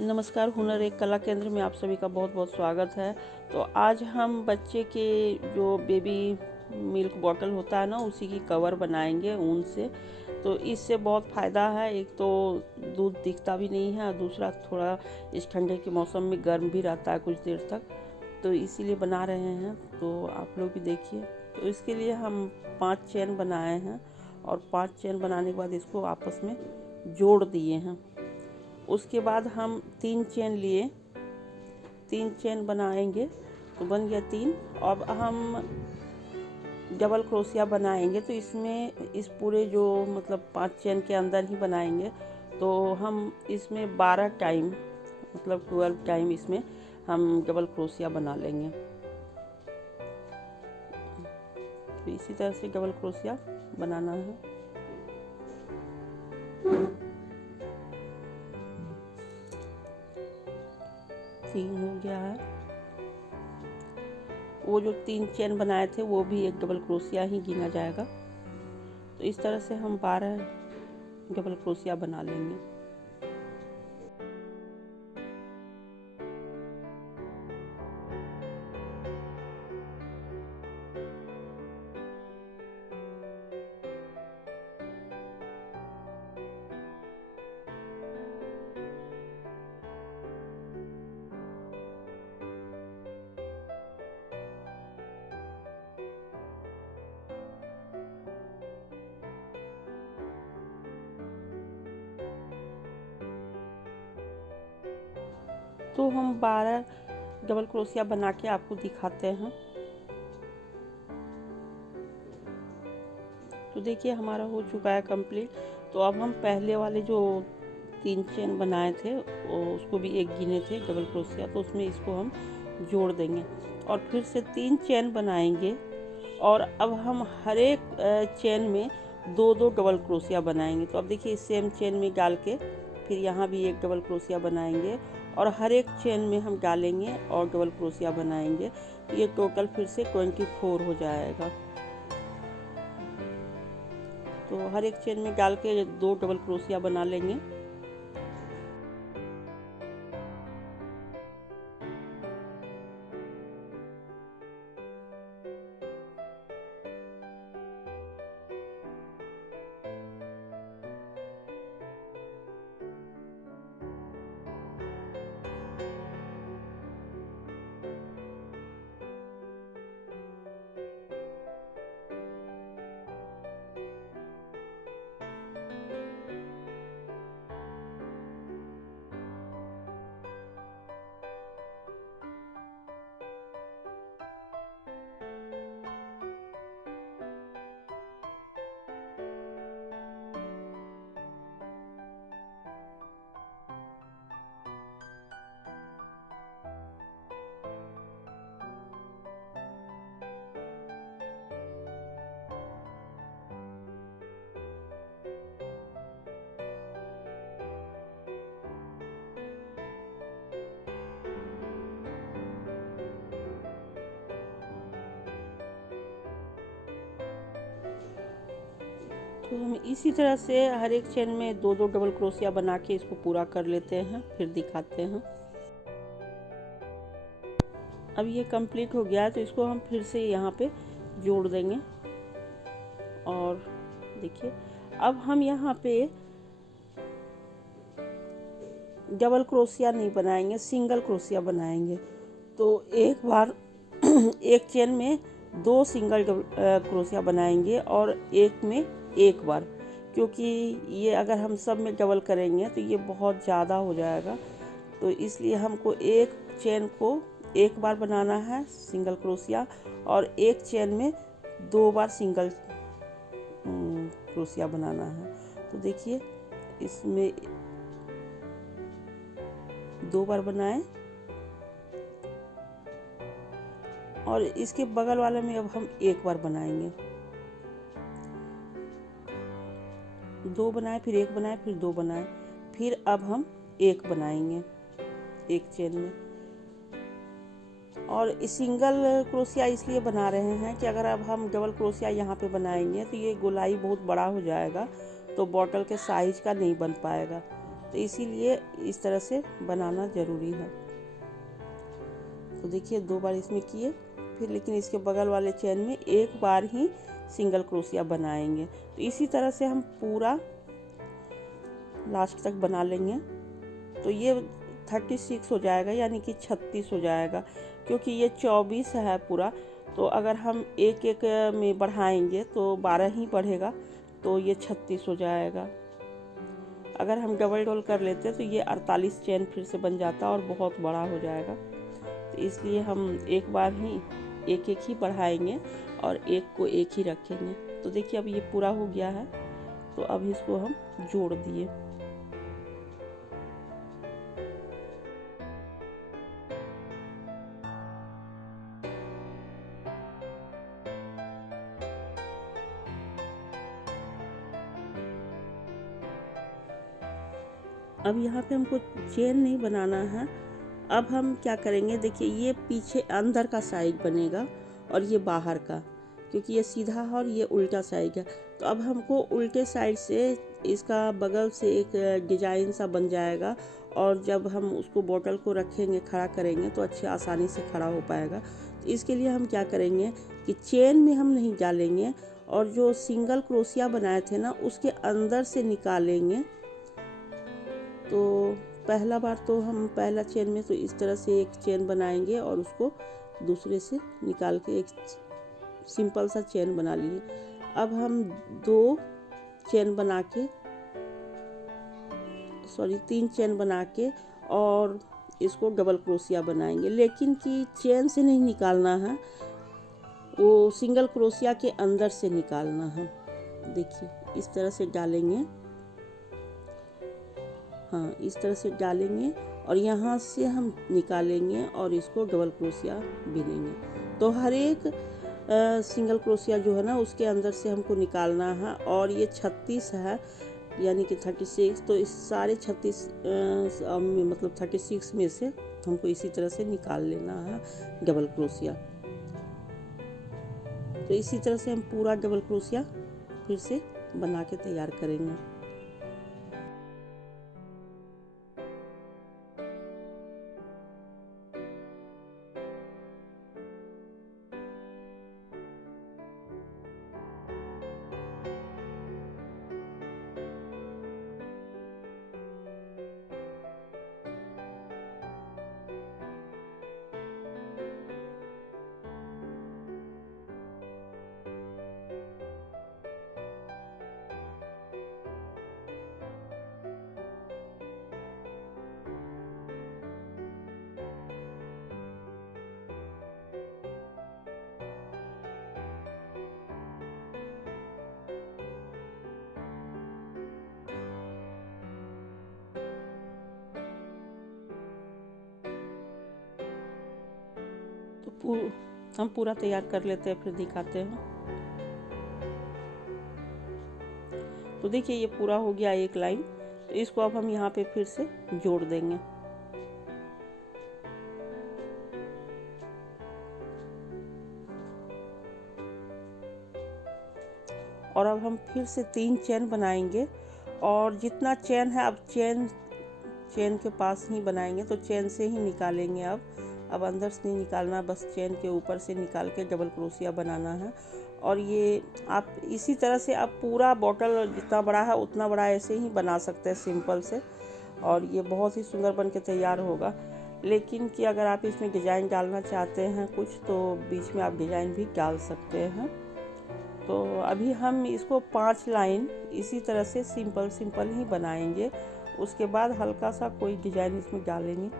नमस्कार, हुनर एक कला केंद्र में आप सभी का बहुत बहुत स्वागत है। तो आज हम बच्चे के जो बेबी मिल्क बॉटल होता है ना, उसी की कवर बनाएंगे ऊन से। तो इससे बहुत फ़ायदा है। एक तो दूध दिखता भी नहीं है और दूसरा थोड़ा इस ठंडे के मौसम में गर्म भी रहता है कुछ देर तक, तो इसीलिए बना रहे हैं। तो आप लोग भी देखिए। तो इसके लिए हम 5 चेन बनाए हैं और 5 चेन बनाने के बाद इसको आपस में जोड़ दिए हैं। उसके बाद हम 3 चेन लिए, 3 चेन बनाएंगे तो बन गया 3। अब हम डबल क्रोशिया बनाएंगे तो इसमें इस पूरे जो मतलब 5 चेन के अंदर ही बनाएंगे। तो हम इसमें 12 टाइम मतलब 12 टाइम इसमें हम डबल क्रोशिया बना लेंगे। तो इसी तरह से डबल क्रोशिया बनाना है। तीन हो गया है। वो जो 3 चेन बनाए थे वो भी एक डबल क्रोशिया ही गिना जाएगा। तो इस तरह से हम 12 डबल क्रोशिया बना लेंगे। तो हम 12 डबल क्रोशिया बना के आपको दिखाते हैं। तो देखिए हमारा हो चुका है कंप्लीट। तो अब हम पहले वाले जो 3 चेन बनाए थे उसको भी एक गिने थे डबल क्रोशिया, तो उसमें इसको हम जोड़ देंगे और फिर से 3 चेन बनाएंगे। और अब हम हर एक चेन में 2-2 डबल क्रोशिया बनाएंगे। तो अब देखिए सेम चेन में डाल के फिर यहाँ भी एक डबल क्रोशिया बनाएंगे और हर एक चेन में हम डालेंगे और डबल क्रोशिया बनाएंगे। ये टोटल फिर से 24 हो जाएगा। तो हर एक चेन में डाल के 2 डबल क्रोशिया बना लेंगे। तो हम इसी तरह से हर एक चेन में 2-2 डबल क्रोशिया बना के इसको पूरा कर लेते हैं, फिर दिखाते हैं। अब ये कंप्लीट हो गया है तो इसको हम फिर से यहाँ पे जोड़ देंगे। और देखिए अब हम यहाँ पे डबल क्रोशिया नहीं बनाएंगे, सिंगल क्रोशिया बनाएंगे। तो एक बार एक चेन में 2 सिंगल क्रोशिया बनाएंगे और एक में एक बार, क्योंकि ये अगर हम सब में डबल करेंगे तो ये बहुत ज़्यादा हो जाएगा। तो इसलिए हमको एक चेन को एक बार बनाना है सिंगल क्रोशिया और एक चेन में 2 बार सिंगल क्रोशिया बनाना है। तो देखिए इसमें 2 बार बनाएं और इसके बगल वाले में अब हम एक बार बनाएंगे। 2 बनाए, फिर 1 बनाए, फिर 2 बनाए, फिर अब हम 1 बनाएंगे एक चेन में। और सिंगल क्रोशिया इसलिए बना रहे हैं कि अगर अब हम डबल क्रोशिया यहाँ पे बनाएंगे तो ये गोलाई बहुत बड़ा हो जाएगा, तो बॉटल के साइज का नहीं बन पाएगा। तो इसीलिए इस तरह से बनाना ज़रूरी है। तो देखिए 2 बार इसमें किए, फिर लेकिन इसके बगल वाले चेन में एक बार ही सिंगल क्रोशिया बनाएंगे। तो इसी तरह से हम पूरा लास्ट तक बना लेंगे। तो ये 36 हो जाएगा, यानी कि 36 हो जाएगा, क्योंकि ये 24 है पूरा। तो अगर हम एक एक में बढ़ाएंगे तो 12 ही बढ़ेगा, तो ये 36 हो जाएगा। अगर हम डबल डोल कर लेते तो ये 48 चेन फिर से बन जाता और बहुत बड़ा हो जाएगा। तो इसलिए हम एक बार ही एक एक ही बढ़ाएंगे और एक को एक ही रखेंगे। तो देखिए अब ये पूरा हो गया है, तो अब इसको हम जोड़ दिए। अब यहाँ पे हमको चेन नहीं बनाना है। अब हम क्या करेंगे, देखिए ये पीछे अंदर का साइड बनेगा और ये बाहर का, क्योंकि ये सीधा है और ये उल्टा साइड है। तो अब हमको उल्टे साइड से इसका बगल से एक डिजाइन सा बन जाएगा, और जब हम उसको बोतल को रखेंगे, खड़ा करेंगे, तो अच्छे आसानी से खड़ा हो पाएगा। तो इसके लिए हम क्या करेंगे कि चेन में हम नहीं डालेंगे, और जो सिंगल क्रोशिया बनाए थे ना, उसके अंदर से निकालेंगे। तो पहला बार तो हम पहला चेन में तो इस तरह से एक चेन बनाएंगे और उसको दूसरे से निकाल के एक सिंपल सा चेन बना लिए। अब हम 3 चेन बना के और इसको डबल क्रोशिया बनाएंगे, लेकिन कि चेन से नहीं निकालना है, वो सिंगल क्रोशिया के अंदर से निकालना है। देखिए इस तरह से डालेंगे, हाँ इस तरह से डालेंगे और यहाँ से हम निकालेंगे और इसको डबल क्रोशिया बिनेंगे। तो हर एक सिंगल क्रोशिया जो है ना, उसके अंदर से हमको निकालना है। और ये 36 है, यानी कि 36। तो इस सारे 36 मतलब 36 में से हमको इसी तरह से निकाल लेना है डबल क्रोशिया। तो इसी तरह से हम पूरा डबल क्रोशिया फिर से बना के तैयार करेंगे। तो हम पूरा तैयार कर लेते हैं, फिर दिखाते हैं। तो देखिए ये पूरा हो गया एक लाइन। तो इसको अब हम यहाँ पे फिर से जोड़ देंगे। और अब हम फिर से 3 चेन बनाएंगे, और जितना चेन है अब चेन के पास ही बनाएंगे। तो चेन से ही निकालेंगे। अब अंदर से नहीं निकालना, बस चेन के ऊपर से निकाल के डबल क्रोशिया बनाना है। और ये आप इसी तरह से आप पूरा बॉटल जितना बड़ा है उतना बड़ा ऐसे ही बना सकते हैं सिंपल से, और ये बहुत ही सुंदर बन के तैयार होगा। लेकिन कि अगर आप इसमें डिज़ाइन डालना चाहते हैं कुछ, तो बीच में आप डिज़ाइन भी डाल सकते हैं। तो अभी हम इसको 5 लाइन इसी तरह से सिंपल ही बनाएंगे। उसके बाद हल्का सा कोई डिज़ाइन इसमें डालेंगे।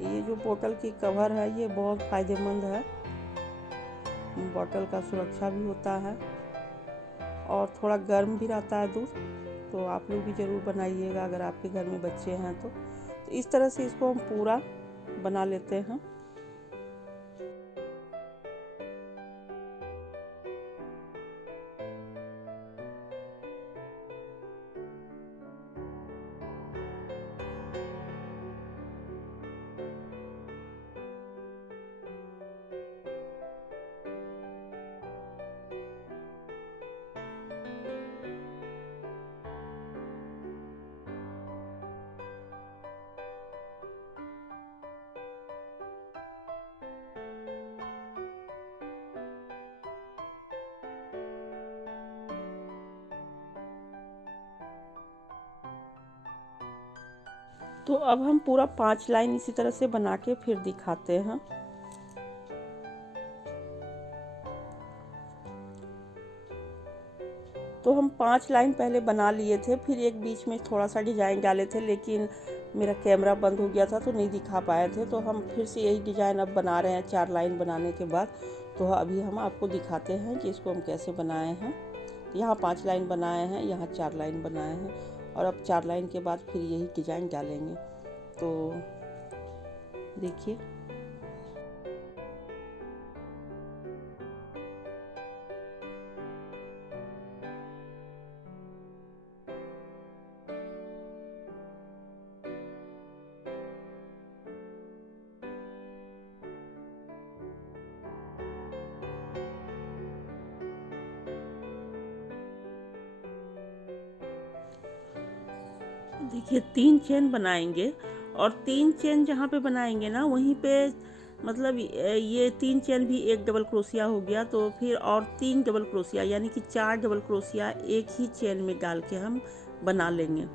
ये जो बोतल की कवर है ये बहुत फ़ायदेमंद है, बोतल का सुरक्षा भी होता है और थोड़ा गर्म भी रहता है दूध। तो आप लोग भी ज़रूर बनाइएगा अगर आपके घर में बच्चे हैं तो इस तरह से इसको हम पूरा बना लेते हैं। तो अब हम पूरा 5 लाइन इसी तरह से बना के फिर दिखाते हैं। तो हम 5 लाइन पहले बना लिए थे, फिर एक बीच में थोड़ा सा डिजाइन डाले थे, लेकिन मेरा कैमरा बंद हो गया था तो नहीं दिखा पाए थे। तो हम फिर से यही डिजाइन अब बना रहे हैं 4 लाइन बनाने के बाद। तो अभी हम आपको दिखाते हैं कि इसको हम कैसे बनाए हैं। यहाँ 5 लाइन बनाए हैं, यहाँ 4 लाइन बनाए हैं, और अब 4 लाइन के बाद फिर यही डिजाइन डालेंगे। तो देखिए, देखिए 3 चेन बनाएंगे, और 3 चेन जहाँ पे बनाएंगे ना वहीं पे मतलब ये 3 चेन भी एक डबल क्रोशिया हो गया। तो फिर और 3 डबल क्रोशिया, यानी कि 4 डबल क्रोशिया एक ही चेन में डाल के हम बना लेंगे।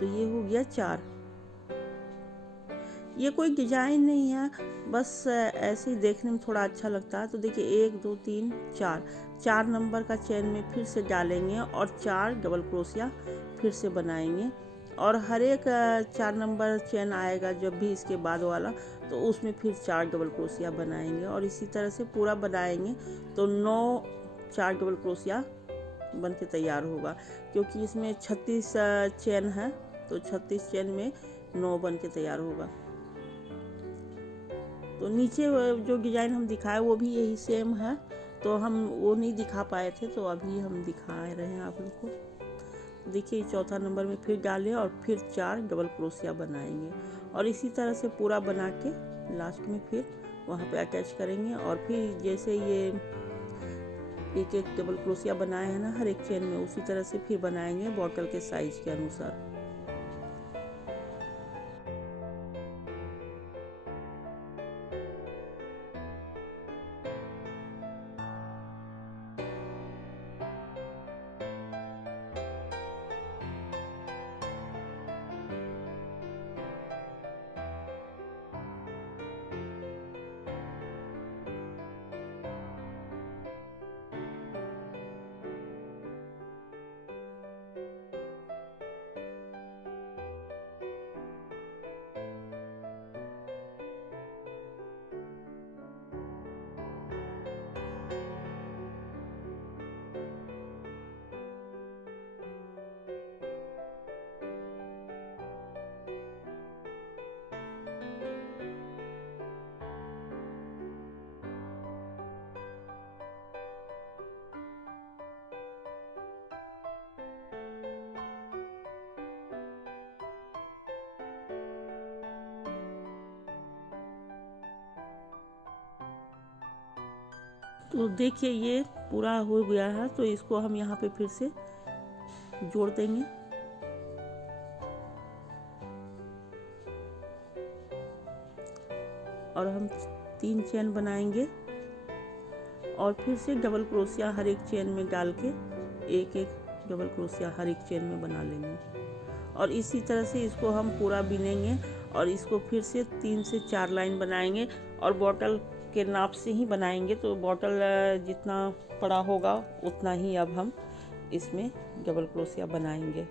तो ये हो गया 4। ये कोई डिजाइन नहीं है, बस ऐसे ही देखने में थोड़ा अच्छा लगता है। तो देखिए 1 2 3 4, 4 नंबर का चेन में फिर से डालेंगे और 4 डबल क्रोशिया फिर से बनाएंगे। और हर एक 4 नंबर चेन आएगा जब भी इसके बाद वाला, तो उसमें फिर 4 डबल क्रोशिया बनाएंगे, और इसी तरह से पूरा बनाएंगे। तो 9 4 डबल क्रोशिया बन के तैयार होगा, क्योंकि इसमें 36 चेन है। तो 36 चेन में 9 बन के तैयार होगा। तो नीचे जो डिजाइन हम दिखाए वो भी यही सेम है, तो हम वो नहीं दिखा पाए थे, तो अभी हम दिखा रहे हैं आप लोग को। देखिए चौथा नंबर में फिर डालें और फिर 4 डबल क्रोशिया बनाएंगे, और इसी तरह से पूरा बना के लास्ट में फिर वहाँ पे अटैच करेंगे। और फिर जैसे ये एक एक डबल क्रोशिया बनाए हैं ना हर एक चेन में, उसी तरह से फिर बनाएंगे बॉटल के साइज के अनुसार। तो देखिए ये पूरा हो गया है, तो इसको हम यहाँ पे फिर से जोड़ देंगे। और हम 3 चेन बनाएंगे, और फिर से डबल क्रोशिया हर एक चेन में डाल के एक एक डबल क्रोशिया हर एक चेन में बना लेंगे। और इसी तरह से इसको हम पूरा बिनेंगे, और इसको फिर से 3 से 4 लाइन बनाएंगे, और बॉटल के नाप से ही बनाएंगे। तो बॉटल जितना बड़ा होगा उतना ही अब हम इसमें डबल क्रोशिया बनाएंगे।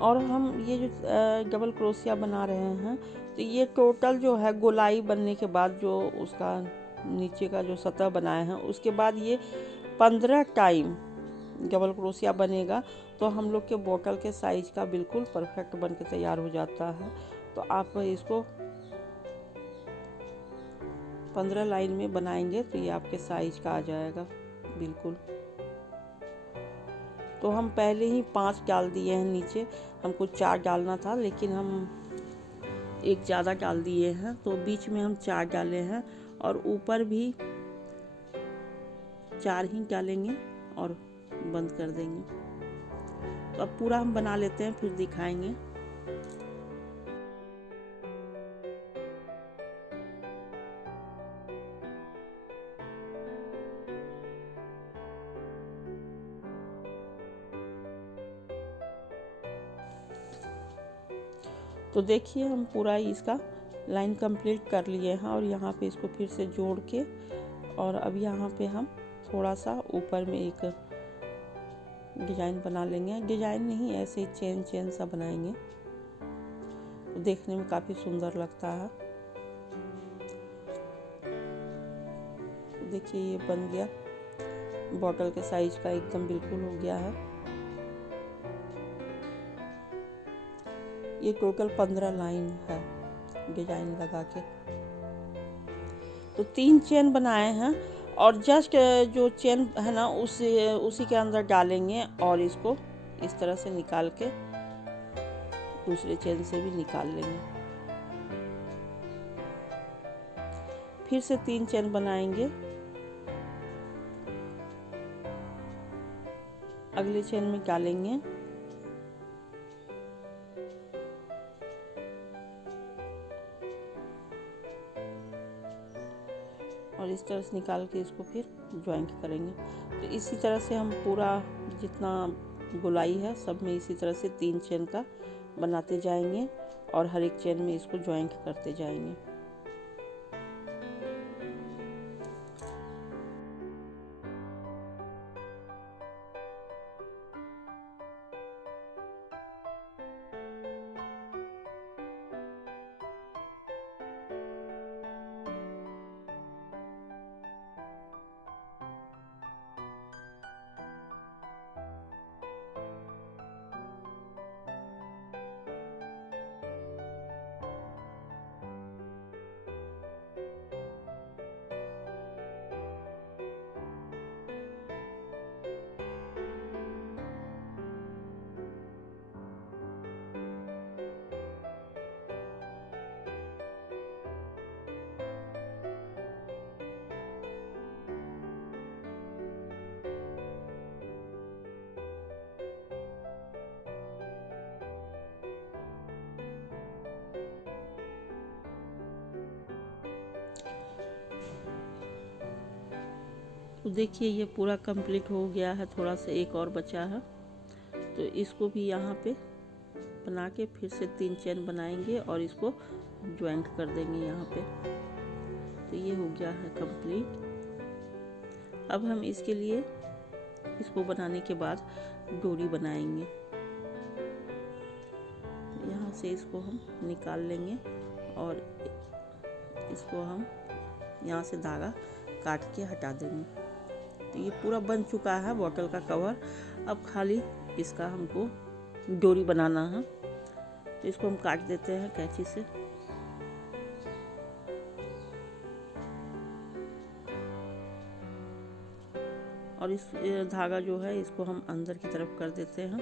और हम ये जो डबल क्रोशिया बना रहे हैं, तो ये टोटल जो है गोलाई बनने के बाद जो उसका नीचे का जो सतह बनाए हैं, उसके बाद ये 15 टाइम डबल क्रोशिया बनेगा। तो हम लोग के बोतल के साइज का बिल्कुल परफेक्ट बन के तैयार हो जाता है। तो आप इसको 15 लाइन में बनाएंगे तो ये आपके साइज का आ जाएगा बिल्कुल। तो हम पहले ही 5 डाल दिए हैं नीचे, हमको 4 डालना था, लेकिन हम एक ज़्यादा डाल दिए हैं, तो बीच में हम 4 डाले हैं और ऊपर भी 4 ही डालेंगे और बंद कर देंगे। तो अब पूरा हम बना लेते हैं, फिर दिखाएंगे। तो देखिए हम पूरा इसका लाइन कंप्लीट कर लिए हैं और यहाँ पे इसको फिर से जोड़ के, और अब यहाँ पे हम थोड़ा सा ऊपर में एक डिजाइन बना लेंगे। डिजाइन नहीं, ऐसे ही चेन चेन सा बनाएंगे, तो देखने में काफ़ी सुंदर लगता है। देखिए ये बन गया, बॉटल के साइज का एकदम बिल्कुल हो गया है। ये टोटल 15 लाइन है डिजाइन लगा के। तो 3 चेन बनाए हैं और जस्ट जो चेन है ना उसी के अंदर डालेंगे और इसको इस तरह से निकाल के दूसरे चेन से भी निकाल लेंगे। फिर से 3 चेन बनाएंगे, अगले चेन में डालेंगे और इस तरह से निकाल के इसको फिर ज्वाइंट करेंगे। तो इसी तरह से हम पूरा जितना गोलाई है सब में इसी तरह से 3 चेन का बनाते जाएंगे और हर एक चेन में इसको ज्वाइंट करते जाएंगे। तो देखिए ये पूरा कंप्लीट हो गया है, थोड़ा सा एक और बचा है। तो इसको भी यहाँ पे बना के फिर से 3 चेन बनाएंगे और इसको ज्वाइंट कर देंगे यहाँ पे। तो ये हो गया है कंप्लीट। अब हम इसके लिए इसको बनाने के बाद डोरी बनाएंगे। यहाँ से इसको हम निकाल लेंगे और इसको हम यहाँ से धागा काट के हटा देंगे। तो ये पूरा बन चुका है बॉटल का कवर। अब खाली इसका हमको डोरी बनाना है, तो इसको हम काट देते हैं कैंची से। और इस धागा जो है इसको हम अंदर की तरफ कर देते हैं।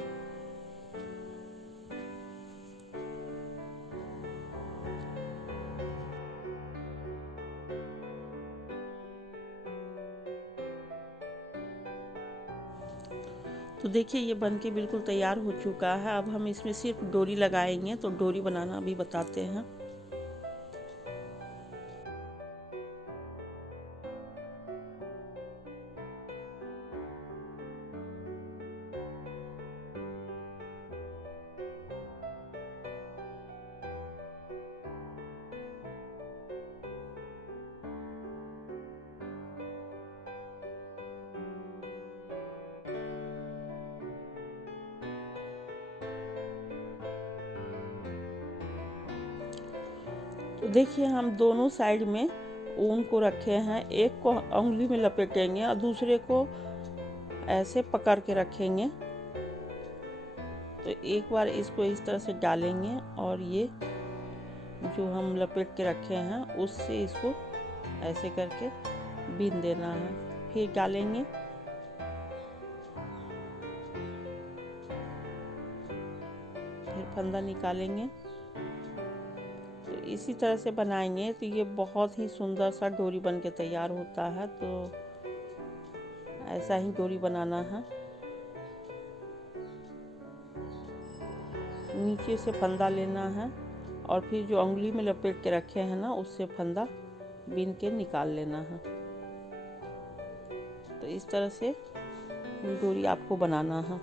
तो देखिए ये बनके बिल्कुल तैयार हो चुका है। अब हम इसमें सिर्फ डोरी लगाएंगे, तो डोरी बनाना भी बताते हैं। तो देखिए हम दोनों साइड में ऊन को रखे हैं, एक को उंगली में लपेटेंगे और दूसरे को ऐसे पकड़ के रखेंगे। तो एक बार इसको इस तरह से डालेंगे और ये जो हम लपेट के रखे हैं उससे इसको ऐसे करके बीन देना है। फिर डालेंगे, फिर फंदा निकालेंगे। तो इसी तरह से बनाएंगे तो ये बहुत ही सुंदर सा डोरी बन के तैयार होता है। तो ऐसा ही डोरी बनाना है। नीचे से फंदा लेना है और फिर जो उंगली में लपेट के रखे हैं ना, उससे फंदा बीन के निकाल लेना है। तो इस तरह से डोरी आपको बनाना है।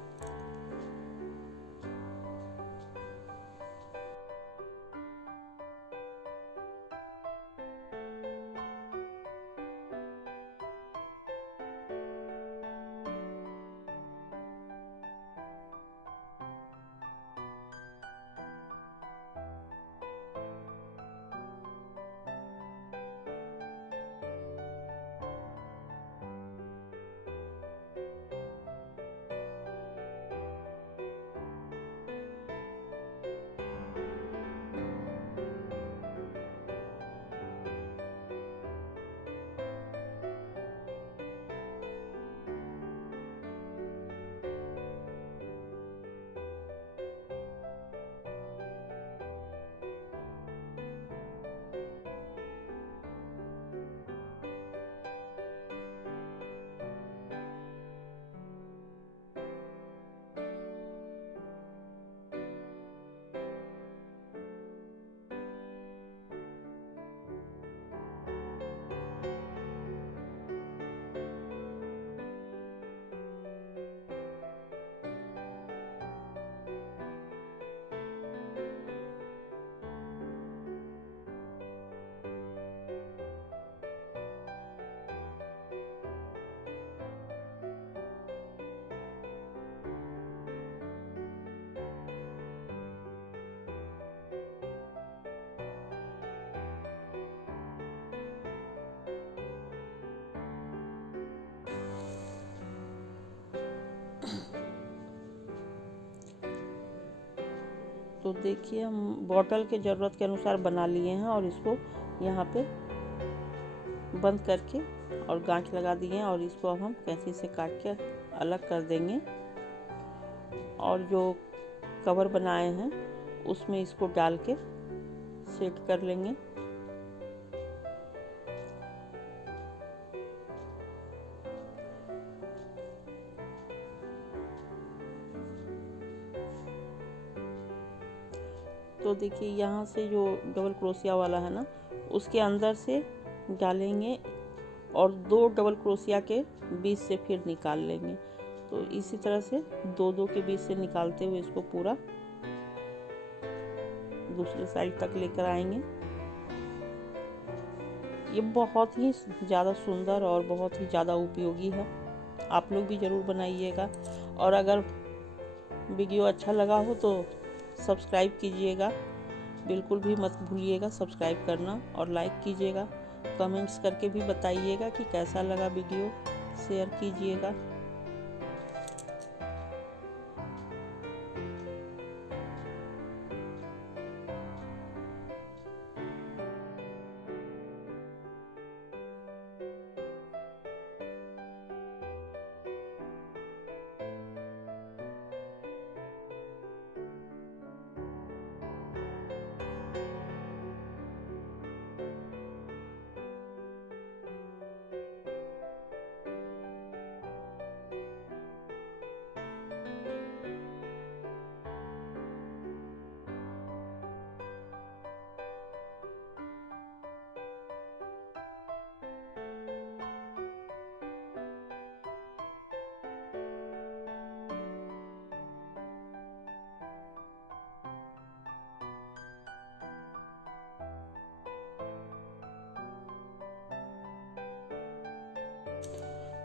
तो देखिए हम बॉटल के ज़रूरत के अनुसार बना लिए हैं और इसको यहाँ पे बंद करके और गांठ लगा दिए हैं और इसको अब हम कैंची से काट के अलग कर देंगे। और जो कवर बनाए हैं उसमें इसको डाल के सेट कर लेंगे। तो देखिए यहाँ से जो डबल क्रोशिया वाला है ना, उसके अंदर से डालेंगे और 2 डबल क्रोशिया के बीच से फिर निकाल लेंगे। तो इसी तरह से 2-2 के बीच से निकालते हुए इसको पूरा दूसरे साइड तक लेकर आएंगे। ये बहुत ही ज़्यादा सुंदर और बहुत ही ज़्यादा उपयोगी है। आप लोग भी ज़रूर बनाइएगा। और अगर वीडियो अच्छा लगा हो तो सब्सक्राइब कीजिएगा, बिल्कुल भी मत भूलिएगा सब्सक्राइब करना, और लाइक कीजिएगा। कमेंट्स करके भी बताइएगा कि कैसा लगा वीडियो, शेयर कीजिएगा।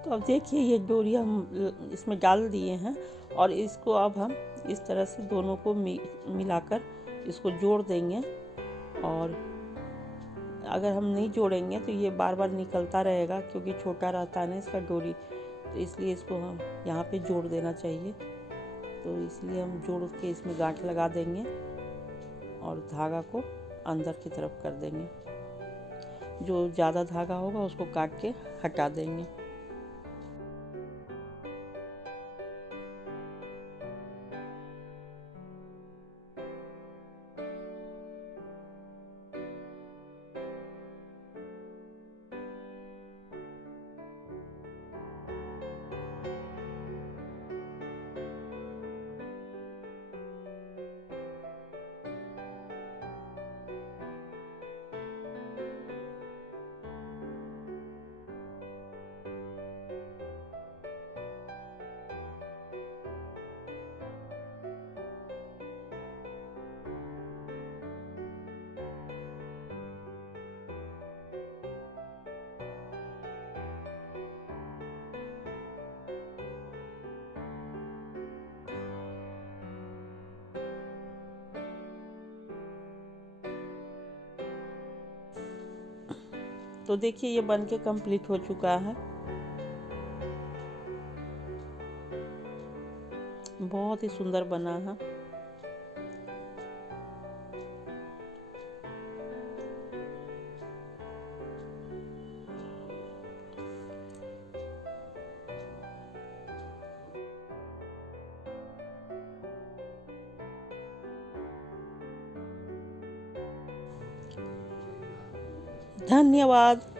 तो अब देखिए ये डोरी हम इसमें डाल दिए हैं और इसको अब हम इस तरह से दोनों को मिलाकर इसको जोड़ देंगे। और अगर हम नहीं जोड़ेंगे तो ये बार बार निकलता रहेगा, क्योंकि छोटा रहता है ना इसका डोरी, तो इसलिए इसको हम यहाँ पे जोड़ देना चाहिए। तो इसलिए हम जोड़ के इसमें गांठ लगा देंगे और धागा को अंदर की तरफ कर देंगे। जो ज़्यादा धागा होगा उसको काट के हटा देंगे। तो देखिए ये बन के कंप्लीट हो चुका है। बहुत ही सुंदर बना है। धन्यवाद।